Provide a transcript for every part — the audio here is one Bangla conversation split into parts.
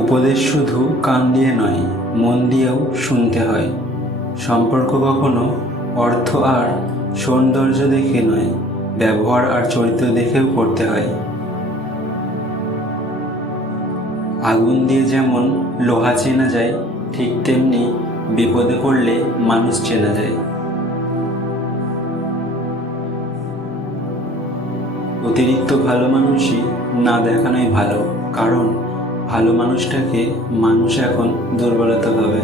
উপদেশ শুধু কান দিয়ে নয়, মন দিয়েও শুনতে হয়। সম্পর্ক কখনো অর্থ আর সৌন্দর্য দেখে নয়, ব্যবহার আর চরিত্র দেখেও করতে হয়। আগুন দিয়ে যেমন লোহা চেনা যায়, ঠিক তেমনি বিপদে পড়লে মানুষ চেনা যায়। অতিরিক্ত ভালো মানুষই না দেখানোই ভালো, কারণ ভালো মানুষটাকে মানুষ এখন দুর্বলতা ভাবে।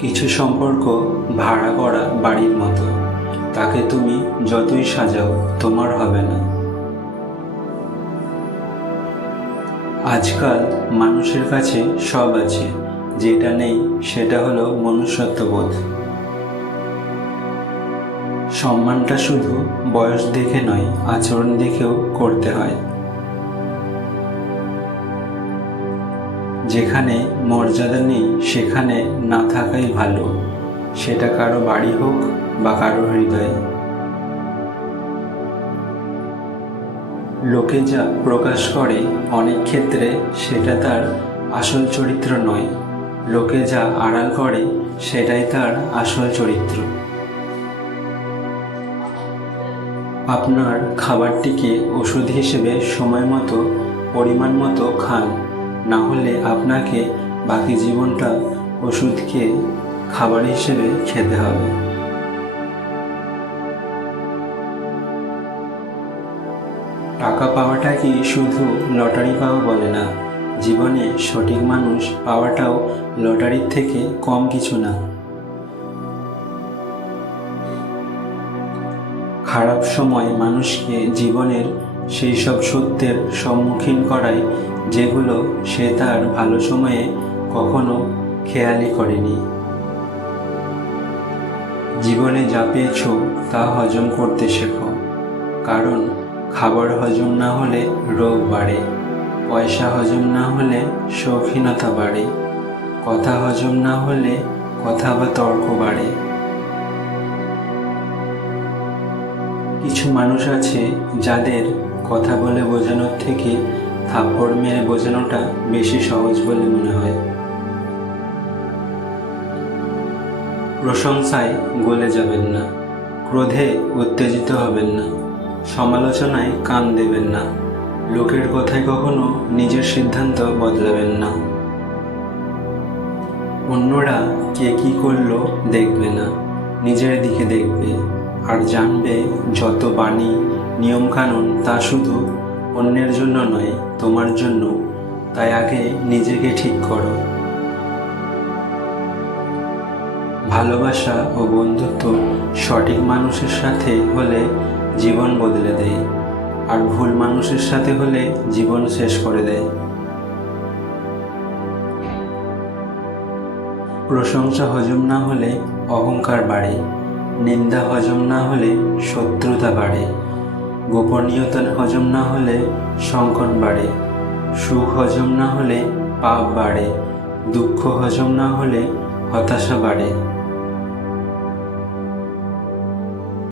কিছু সম্পর্ক ভাড়া করা বাড়ির মতো, তাকে তুমি যতই সাজাও তোমার হবে না। আজকাল মানুষের কাছে সব আছে, যেটা নেই সেটা হলো মনুষ্যত্ববোধ। সম্মানটা শুধু বয়স দেখে নয়, আচরণ দেখেও করতে হয়। যেখানে মর্যাদা নেই সেখানে না থাকাই ভালো, সেটা কারো বাড়ি হোক বা কারো হৃদয়ে। লোকে যা প্রকাশ করে অনেক ক্ষেত্রে সেটা তার আসল চরিত্র নয়, লোকে যা আড়াল করে সেটাই তার আসল চরিত্র। আপনার খাবারটিকে ওষুধ হিসেবে সময় মতো পরিমাণ মতো খান, না হলে আপনাকে বাকি জীবনটা ওষুধকে খাবার হিসেবে খেতে হবে। টাকা পাওয়াটা কি শুধু লটারি পাওয়া বলে না, জীবনে সঠিক মানুষ পাওয়াটাও লটারির থেকে কম কিছু না। খারাপ সময় মানুষকে জীবনের সেই সব সত্যের সম্মুখীন করায় যেগুলো সে তার ভালো সময়ে কখনো খেয়ালই করেনি। জীবনে যা পেয়েছ তা হজম করতে শেখো, কারণ খাবার হজম না হলে রোগ বাড়ে, পয়সা হজম না হলে শৌখিনতা বাড়ে, কথা হজম না হলে কথা বা তর্ক বাড়ে। কিছু মানুষ আছে যাদের কথা বলে বোঝানোর থেকে থাপ্পড় মেরে বোঝানোটা বেশি সহজ বলে মনে হয়। প্রশংসায় গলে যাবেন না, ক্রোধে উত্তেজিত হবেন না, সমালোচনায় কান দেবেন না, লোকের কথায় কখনো নিজের সিদ্ধান্ত বদলাবেন না। অন্যরা কে কি করলো দেখবে না, নিজের দিকে দেখবে, আর জানবে যত বাণী নিয়মকানুন তা শুধু অন্যের জন্য নয়, তোমার জন্য। তাই আগে নিজেকে ঠিক করো। ভালোবাসা ও বন্ধুত্ব সঠিক মানুষের সাথে হলে জীবন বদলে দেয়, আর ভুল মানুষের সাথে হলে জীবন শেষ করে দেয়। প্রশংসা হজম না হলে অহংকার বাড়ে, নিন্দা হজম না হলে শত্রুতা বাড়ে, গোপনীয়তা হজম না হলে সংকট বাড়ে, সুখ হজম না হলে পাপ বাড়ে, দুঃখ হজম না হলে হতাশা বাড়ে।